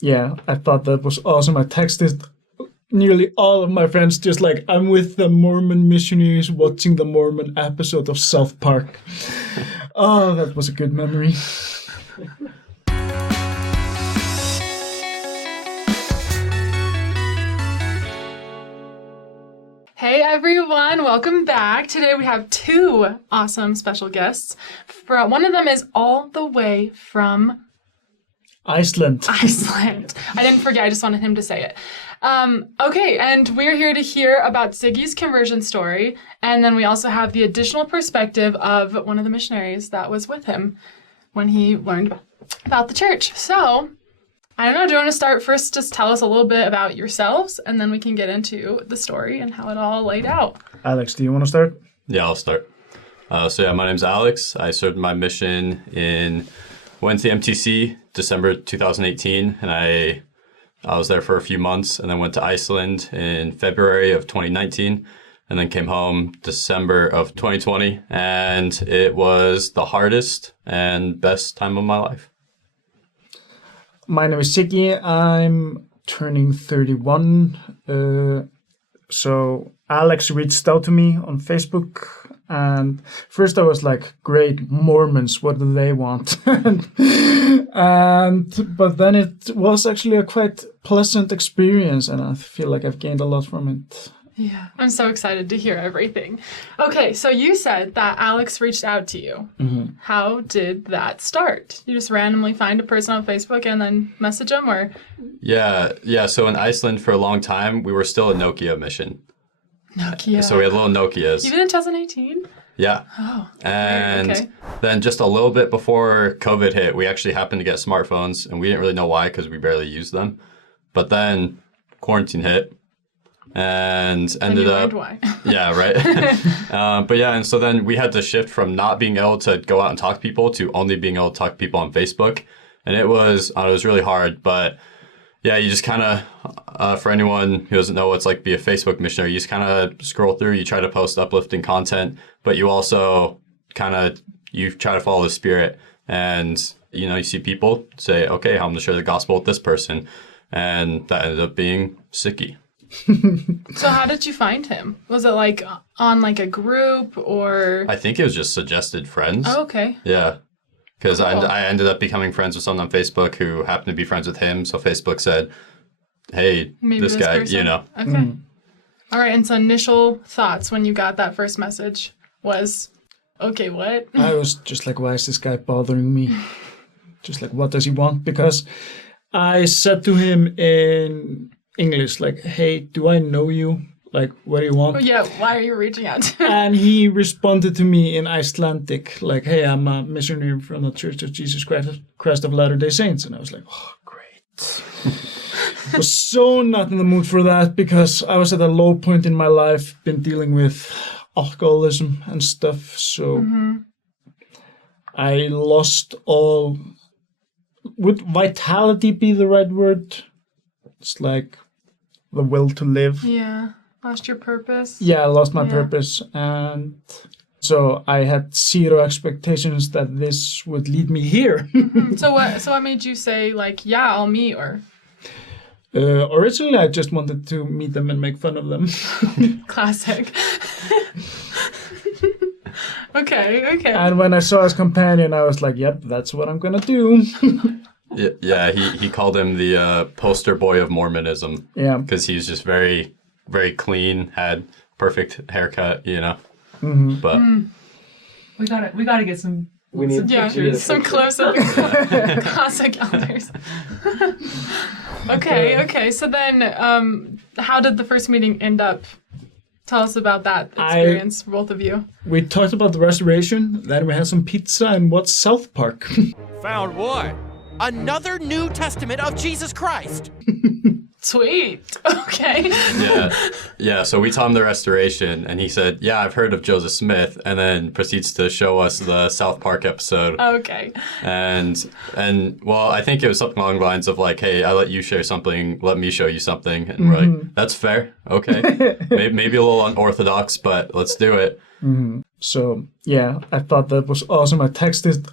yeah, I thought that was awesome. I texted nearly all of my friends, just like, I'm with the Mormon missionaries watching the Mormon episode of South Park. Oh, that was a good memory. Hey everyone, welcome back. Today we have two awesome special guests. One of them is all the way from Iceland. I didn't forget, I just wanted him to say it. Okay, and we're here to hear about Siggi's conversion story, and then we also have the additional perspective of one of the missionaries that was with him when he learned about the church. So, I don't know, do you want to start first, just tell us a little bit about yourselves, and then we can get into the story and how it all laid out. Alex, do you want to start? Yeah, I'll start. My name's Alex. I served my mission went to MTC December 2018, and I was there for a few months, and then went to Iceland in February of 2019, and then came home December of 2020, and it was the hardest and best time of my life. My name is Siggi. I'm turning 31. So Alex reached out to me on Facebook, and first I was like, great, Mormons, what do they want? But then it was actually a quite pleasant experience, and I feel like I've gained a lot from it. Yeah, I'm so excited to hear everything. Okay, so you said that Alex reached out to you. Mm-hmm. How did that start? You just randomly find a person on Facebook and then message them, or? Yeah. So in Iceland for a long time, we were still a Nokia mission. Nokia. So we had little Nokias. Even in 2018? Yeah. Oh. And okay. Then just a little bit before COVID hit, we actually happened to get smartphones, and we didn't really know why because we barely used them. But then quarantine hit. And ended up, why. Yeah, right. And so then we had to shift from not being able to go out and talk to people to only being able to talk to people on Facebook, and it was really hard. But yeah, you just kind of, for anyone who doesn't know what it's like to be a Facebook missionary, you just kind of scroll through, you try to post uplifting content, but you also you try to follow the Spirit, and you see people say, okay, I'm going to share the gospel with this person, and that ended up being Siggi. So how did you find him? Was it like on like a group, or? I think it was just suggested friends. Oh, okay. Yeah. Because cool. I ended up becoming friends with someone on Facebook who happened to be friends with him. So Facebook said, hey, maybe this guy, person? Okay. All right. And so initial thoughts when you got that first message was, okay, what? I was just like, why is this guy bothering me? Just like, what does he want? Because I said to him in English, like, hey, do I know you? Like, what do you want? Oh, yeah, why are you reaching out? And he responded to me in Icelandic, like, hey, I'm a missionary from the Church of Jesus Christ of Latter-day Saints. And I was like, oh, great. I was so not in the mood for that, because I was at a low point in my life, been dealing with alcoholism and stuff. So I lost all, would vitality be the right word? It's like the will to live. Yeah. Lost your purpose. Yeah, I lost my purpose. And so I had zero expectations that this would lead me here. So what made you say, like, yeah, I'll meet, or? Originally, I just wanted to meet them and make fun of them. Classic. Okay. And when I saw his companion, I was like, yep, that's what I'm going to do. Yeah, he called him the poster boy of Mormonism. Yeah. Because he's just very, very clean, had perfect haircut, Mm-hmm. But we gotta get some. We need pictures. Some close-up classic elders. Okay. So then, how did the first meeting end up? Tell us about that experience, both of you. We talked about the restoration, then we had some pizza and watched South Park. Found what? Another New Testament of Jesus Christ. Sweet. Okay. Yeah. So we taught him the restoration, and he said, yeah, I've heard of Joseph Smith, and then proceeds to show us the South Park episode. Okay. And well, I think it was something along the lines of like, hey, I let you share something, let me show you something. And we're like, that's fair. Okay. maybe a little unorthodox, but let's do it. So, yeah, I thought that was awesome. I texted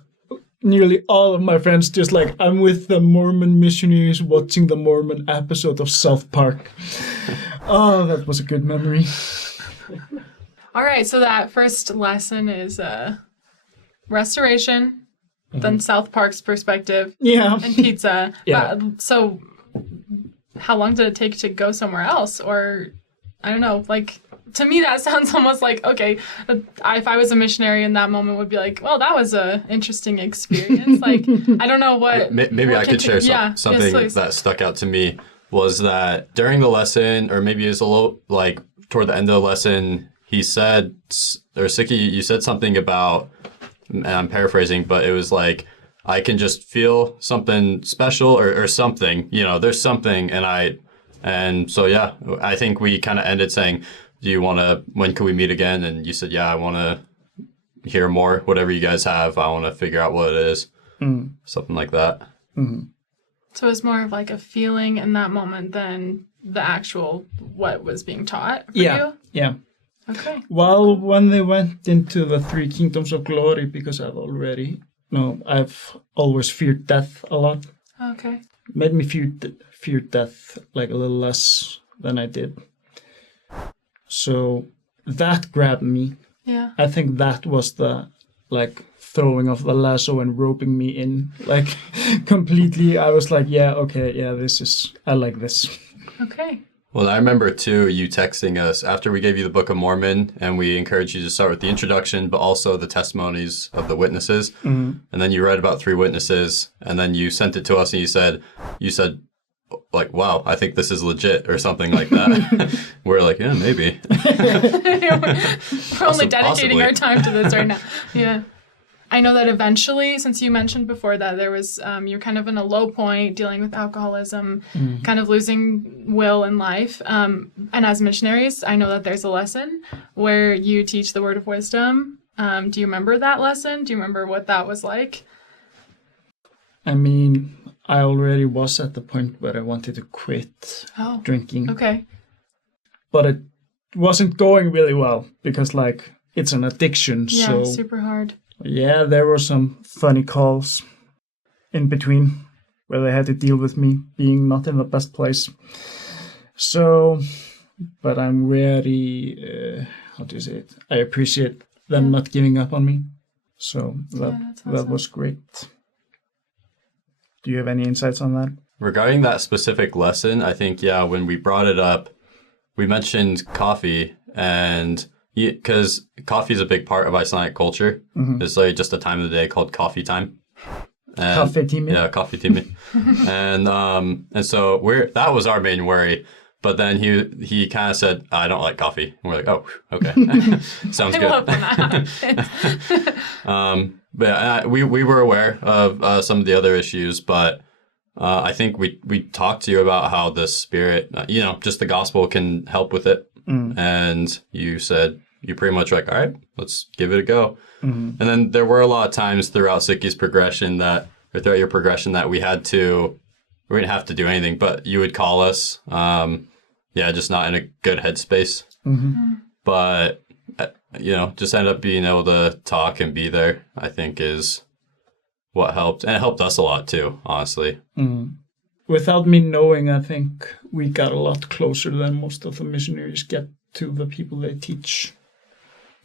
nearly all of my friends just like, I'm with the Mormon missionaries watching the Mormon episode of South Park. Oh, that was a good memory. All right, so that first lesson is restoration, then South Park's perspective, Yeah. and pizza. Yeah. So how long did it take to go somewhere else? Or, I don't know, like, to me that sounds almost like, okay, if I was a missionary in that moment would be like, well, that was a interesting experience. Like, I don't know what... Maybe what I could share something yes, that stuck out to me was that during the lesson, or maybe it's a little, like, toward the end of the lesson, he said, or Siggi, you said something about, and I'm paraphrasing, but it was like, I can just feel something special or something, you know, there's something, and so, yeah, I think we kind of ended saying, when can we meet again? And you said, yeah, I want to hear more, whatever you guys have, I want to figure out what it is, something like that. Mm-hmm. So it's more of like a feeling in that moment than the actual, what was being taught for you? Yeah. Okay. Well, when they went into the three kingdoms of glory, because I've always feared death a lot. Okay. Made me fear death like a little less than I did. So that grabbed me. Yeah. I think that was the throwing of the lasso and roping me in completely. I was like, yeah, okay, yeah, I like this. Okay. Well, I remember, too, you texting us after we gave you the Book of Mormon, and we encouraged you to start with the introduction, but also the testimonies of the witnesses. Mm-hmm. And then you read about 3 witnesses, and then you sent it to us, and you said, like, wow, I think this is legit, or something like that. We're like, yeah, maybe. We're only dedicating our time to this right now. Yeah. I know that eventually, since you mentioned before that there was, you're kind of in a low point dealing with alcoholism, kind of losing will in life. And as missionaries, I know that there's a lesson where you teach the word of wisdom. Do you remember that lesson? Do you remember what that was like? I mean, I already was at the point where I wanted to quit drinking. Okay. But it wasn't going really well because, it's an addiction. Yeah, so super hard. Yeah, there were some funny calls in between where they had to deal with me being not in the best place. So, but I'm very, how do you say it? I appreciate them not giving up on me. So that was great. Do you have any insights on that? Regarding that specific lesson, I think, when we brought it up, we mentioned coffee, and because coffee is a big part of Icelandic culture. Mm-hmm. It's just a time of the day called coffee time. Coffee time. Yeah, coffee time. and so that was our main worry. But then he kind of said, I don't like coffee. And we're like, oh, okay. Sounds good. I love when that happens. But yeah, we were aware of some of the other issues, but I think we talked to you about how the Spirit, just the gospel can help with it. Mm. And you said, you pretty much like, all right, let's give it a go. Mm-hmm. And then there were a lot of times throughout Siggi's progression throughout your progression that we didn't have to do anything, but you would call us, just not in a good headspace. Mm-hmm. But, just end up being able to talk and be there, I think is what helped. And it helped us a lot too, honestly. Mm. Without me knowing, I think we got a lot closer than most of the missionaries get to the people they teach.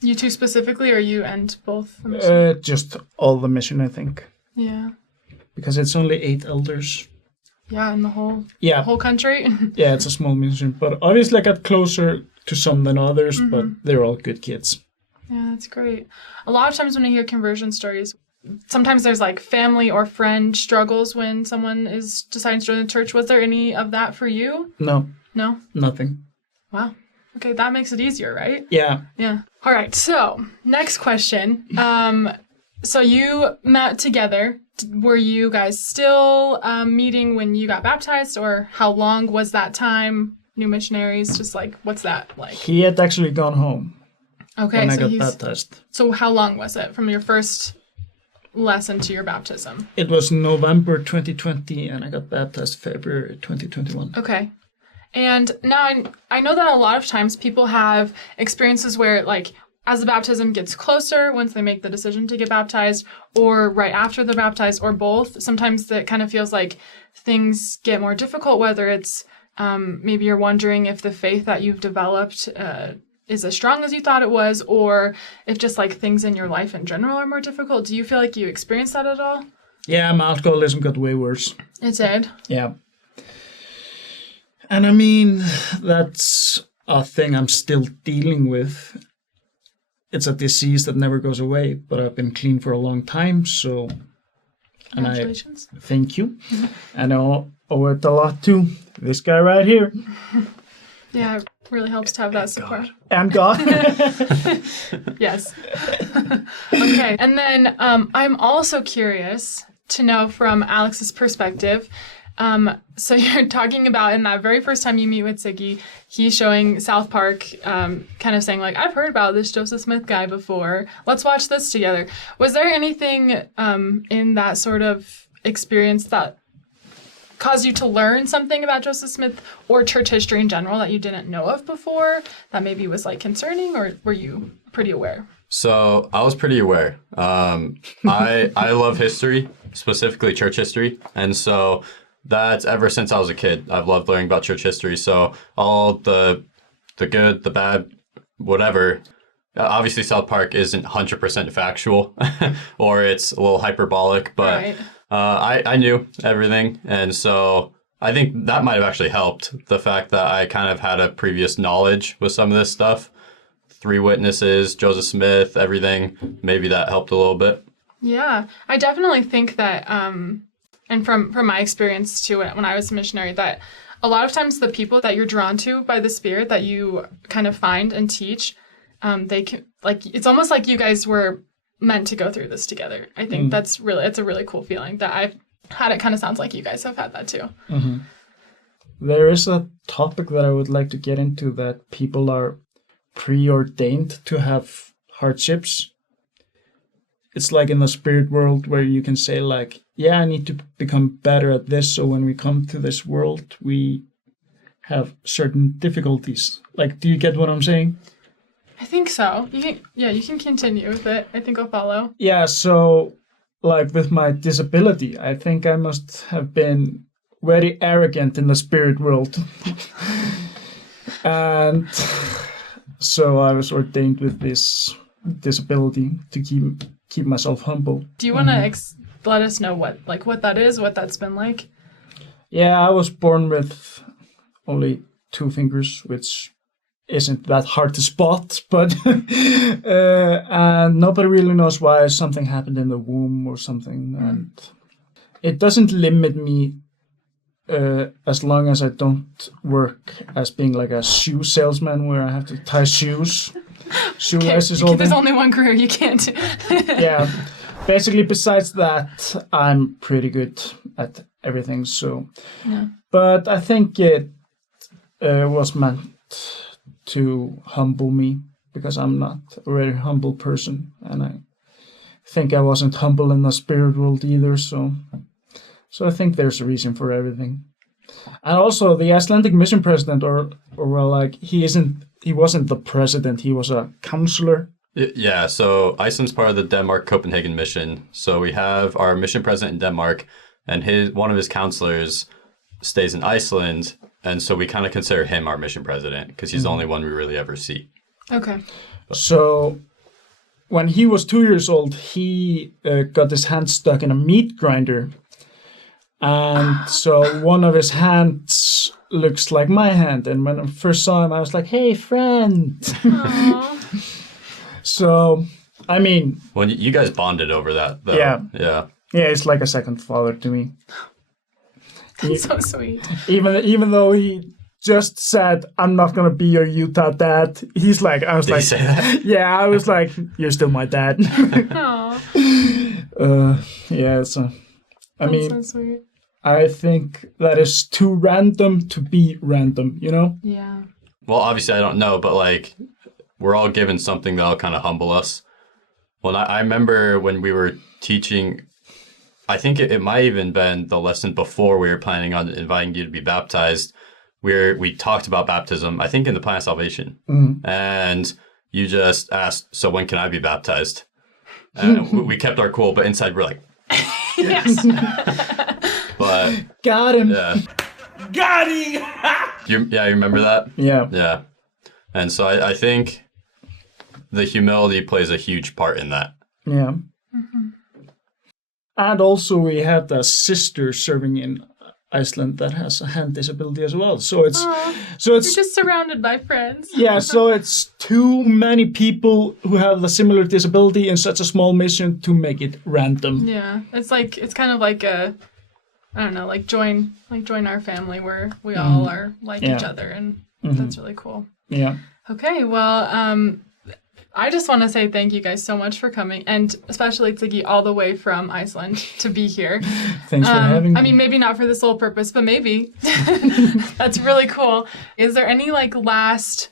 You two specifically, or you and both the mission? Just all the mission, I think. Yeah. Because it's only 8 elders. Yeah, in the whole country. Yeah, it's a small mission. But obviously I got closer to some than others, but they're all good kids. Yeah, that's great. A lot of times when I hear conversion stories, sometimes there's family or friend struggles when someone is deciding to join the church. Was there any of that for you? No. No? Nothing. Wow. Okay, that makes it easier, right? Yeah. Yeah. All right, so next question. So you met together. Were you guys still meeting when you got baptized, or how long was that time? New missionaries, just what's that like? He had actually gone home. Okay, when I got baptized. So how long was it from your first lesson to your baptism? It was November 2020, and I got baptized February 2021. Okay. And now I know that a lot of times people have experiences where as the baptism gets closer, once they make the decision to get baptized, or right after they're baptized, or both? Sometimes it kind of feels like things get more difficult, whether it's maybe you're wondering if the faith that you've developed is as strong as you thought it was, or if just like things in your life in general are more difficult. Do you feel like you experienced that at all? Yeah, my alcoholism got way worse. It did? Yeah. And I mean, that's a thing I'm still dealing with. It's a disease that never goes away, but I've been clean for a long time, so... Congratulations. Thank you. And I owe it a lot to this guy right here. Yeah, it really helps to have that support. And God. Yes. Okay. And then I'm also curious to know from Alex's perspective. So you're talking about in that very first time you meet with Siggi, he's showing South Park, kind of saying like, I've heard about this Joseph Smith guy before. Let's watch this together. Was there anything in that sort of experience that caused you to learn something about Joseph Smith or church history in general that you didn't know of before that maybe was like concerning, or were you pretty aware? So I was pretty aware. I love history, specifically church history. And so that's ever since I was a kid. I've loved learning about church history. So all the good, the bad, whatever. Obviously, South Park isn't 100% factual or it's a little hyperbolic, but Right. I knew everything. And so I think that might have actually helped, the fact that I kind of had a previous knowledge with some of this stuff. 3 witnesses, Joseph Smith, everything. Maybe that helped a little bit. Yeah, I definitely think that, and from my experience too, when I was a missionary, that a lot of times the people that you're drawn to by the Spirit that you kind of find and teach, they can, like, it's almost like you guys were meant to go through this together. I think it's a really cool feeling that I've had. It kind of sounds like you guys have had that too. Mm-hmm. There is a topic that I would like to get into, that people are preordained to have hardships. It's like in the spirit world where you can say like, yeah, I need to become better at this, so when we come to this world, we have certain difficulties. Like, do you get what I'm saying? I think so. You can continue with it. I think I'll follow. Yeah, so like with my disability, I think I must have been very arrogant in the spirit world. And so I was ordained with this disability to keep myself humble. Do you want to let us know what that is, what that's been like? Yeah, I was born with only 2 fingers, which isn't that hard to spot, but and nobody really knows why. Something happened in the womb or something, and it doesn't limit me as long as I don't work as being like a shoe salesman where I have to tie shoes. Shoelaces all day. There's only one career you can't do. Yeah. Basically, besides that, I'm pretty good at everything. So, Yeah. But I think it was meant to humble me, because I'm not a very humble person, and I think I wasn't humble in the spirit world either. So I think there's a reason for everything. And also, the Icelandic mission president, or well, like he wasn't the president. He was a counselor. Yeah, so Iceland's part of the Denmark-Copenhagen mission. So we have our mission president in Denmark, and one of his counselors stays in Iceland, and so we kind of consider him our mission president because he's the only one we really ever see. Okay. So when he was 2 years old, he got his hand stuck in a meat grinder. And so one of his hands looks like my hand. And when I first saw him, I was like, hey, friend. So, I mean... Well, you guys bonded over that, though. Yeah. Yeah. Yeah, it's like a second father to me. That's so sweet. Even though he just said, I'm not going to be your Utah dad, he's like... I was Did like, he say that? Yeah, I was like, you're still my dad. Aww. Yeah, so... I That's mean... so sweet. I think that is too random to be random, you know? Yeah. Well, obviously, I don't know, but like, we're all given something that'll kind of humble us. Well, I remember when we were teaching, I think it might even been the lesson before we were planning on inviting you to be baptized, where we talked about baptism, I think in the Plan of Salvation. And you just asked, so when can I be baptized? And we kept our cool, but inside we're like, Yes. but Got him. yeah. Got him! You remember that? Yeah. Yeah. And so I think the humility plays a huge part in that. Yeah. And also we had a sister serving in Iceland that has a hand disability as well. So it's You're just surrounded by friends. yeah, so it's too many people who have a similar disability in such a small mission to make it random. Yeah, it's kind of like a, I don't know, like join our family where we all are like each other, and that's really cool. Yeah. Okay, well, I just want to say thank you guys so much for coming, and especially Siggi all the way from Iceland to be here. Thanks for having me. I mean, maybe not for the sole purpose, but maybe. That's really cool. Is there any like last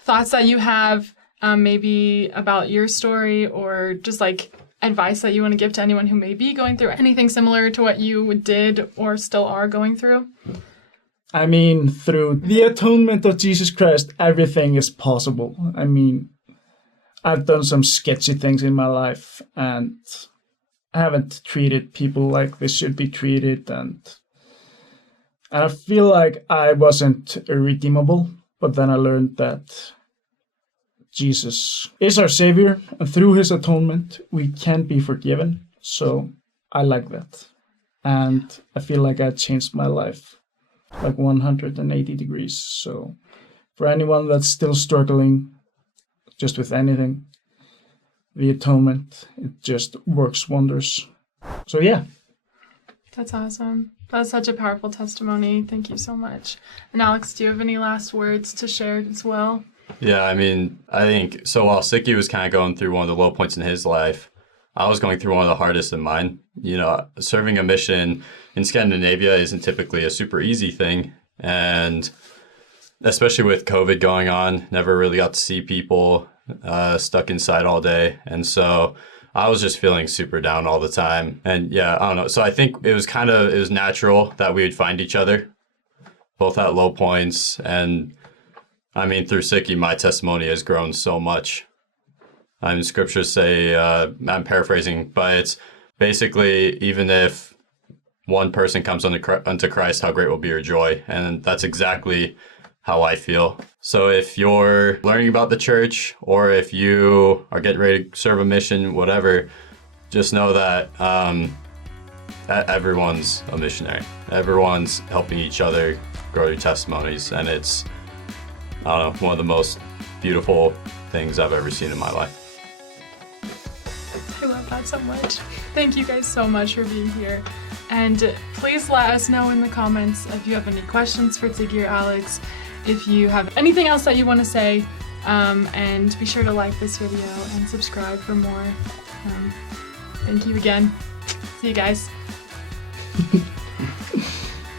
thoughts that you have, maybe about your story, or just like advice that you want to give to anyone who may be going through anything similar to what you did or still are going through? I mean, through the atonement of Jesus Christ, everything is possible. I mean, I've done some sketchy things in my life, and I haven't treated people like they should be treated, and I feel like I wasn't irredeemable, but then I learned that Jesus is our Savior, and through His atonement, we can be forgiven. So I like that. And I feel like I changed my life like 180 degrees. So for anyone that's still struggling just with anything, the atonement, it just works wonders. So yeah. That's awesome. That's such a powerful testimony. Thank you so much. And Alex, do you have any last words to share as well? Yeah, I mean, I think, so while Siggi was kind of going through one of the low points in his life, I was going through one of the hardest in mine. You know, serving a mission in Scandinavia isn't typically a super easy thing. And especially with COVID going on, never really got to see people, stuck inside all day. And so I was just feeling super down all the time. And yeah, I don't know. So I think it was natural that we would find each other, both at low points. And I mean, through Siggi, my testimony has grown so much. I mean, scriptures say, I'm paraphrasing, but it's basically, even if one person comes unto Christ, how great will be your joy. And that's exactly how I feel. So if you're learning about the church, or if you are getting ready to serve a mission, whatever, just know that everyone's a missionary. Everyone's helping each other grow their testimonies. And it's, I don't know, one of the most beautiful things I've ever seen in my life. I love that so much. Thank you guys so much for being here. And please let us know in the comments if you have any questions for Siggi or Alex, if you have anything else that you want to say, and be sure to like this video and subscribe for more. Thank you again. See you guys.